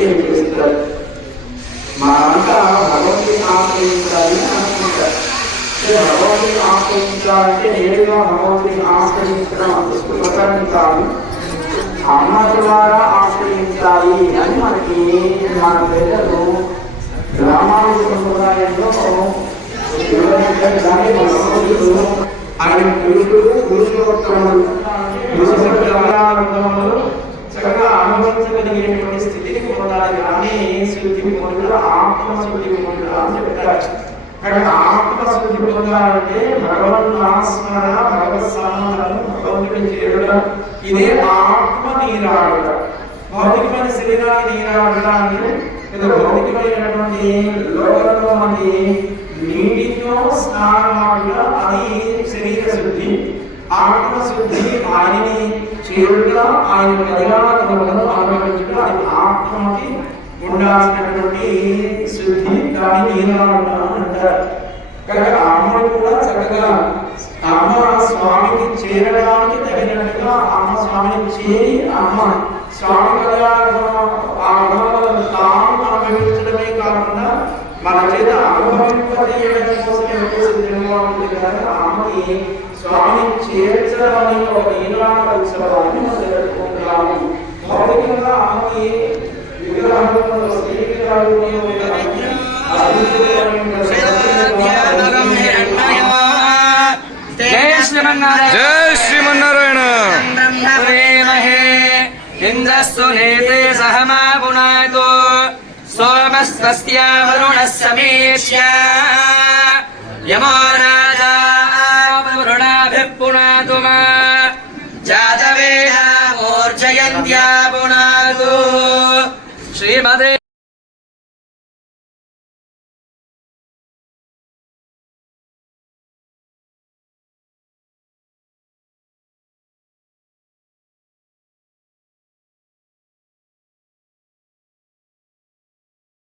తెలియజేస్తారు. మనంతా భగవంతుని ఆశ్రయించాలని అనుకుంటారు. భగవంతుని ఆశ్రయించాలంటే నేరుగా భగవంతుని ఆశ్రయించడం అంత సులభం కాదు, అమ్మ ద్వారా ఆశ్రయించాలి అని మనకి మన పెద్దలు రామానుజ సంప్రదాయంలో ఆయన పురుషుడు పురుషోత్తముడు చక్కగా అనుభవించగలిగేటువంటి స్థితిని పొందాలి. కానీ శుద్ధి పొందుడు ఆత్మశుద్ధి పొందుడు అని చెప్తారు. కానీ ఆత్మశుద్ధి పొందాలంటే భగవన్ నాస్మరణ, భగవత్ సమాధానం, భగవంతుని చేరడం, ఇదే ఆత్మ నీరాడుట. భౌతికమైన శరీరాన్ని నీరాడడానికి భౌతికమైనటువంటి లోకంలో మనకి నీటితో స్నానమాడుట అది శరీర శుద్ధి. ఆత్మశుద్ధి ఆయనని చేరుట, ఆయన ప్రజాత్మలను అనుభవించుట, అది ఆత్మకి ఉండాల్సినటువంటి శుద్ధి. దాన్ని నీరాడుట అంటారు. కనుక అమ్మ కూడా చక్కగా అమ్మ స్వామికి చేరడానికి తగినట్టుగా అమ్మ స్వామిని చేరి అమ్మ స్వామి తాను అనుభవించడమే కాకుండా మన చేత అనుభవింపజేయడం కోసం అమ్మని స్వామిని చేర్చడానికి ఒక ఈనాట ఉత్సవాన్ని మనం జరుపుకుంటాము. భౌతికంగా అమ్మని విగ్రహంలో जय श्रीमन्नारायण। इंद्रस्तु नेते सहमा पुनातो सोमस्तस्य वरुणः समीक्ष्य यमो राजा वरुणाभिः पुनातु मा जातवेदा मूर्छयन्त्या पुनातु श्रीमते।